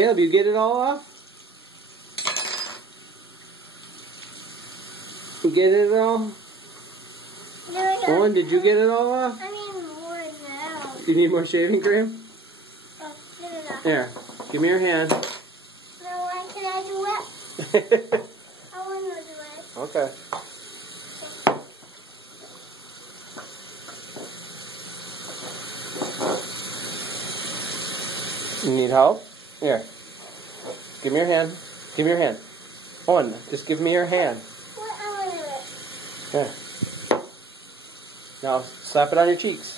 Caleb, you get it all off? You get it all? Owen, did you get it all off? I need more now. You need more shaving cream? Oh, get it off. Here, give me your hand. No, can I do it? I want to do it. Okay. You need help? Here. Give me your hand. Give me your hand. Owen, just give me your hand. What? I want to do it. Here. Now, slap it on your cheeks.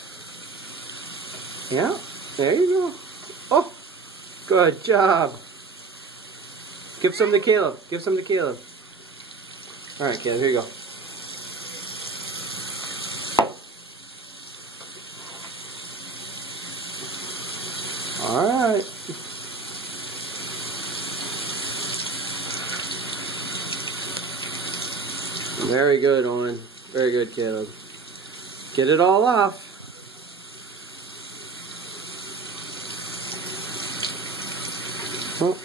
Yeah, there you go. Oh, good job. Give some to Caleb. Give some to Caleb. All right, Caleb, here you go. All right. Very good, Owen. Very good, Caleb. Get it all off. Oh.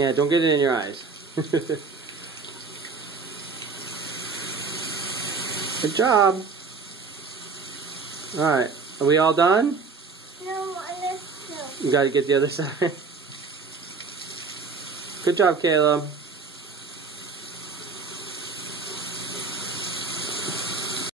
Yeah, don't get it in your eyes. Good job. Alright, are we all done? No. You gotta get the other side. Good job, Caleb.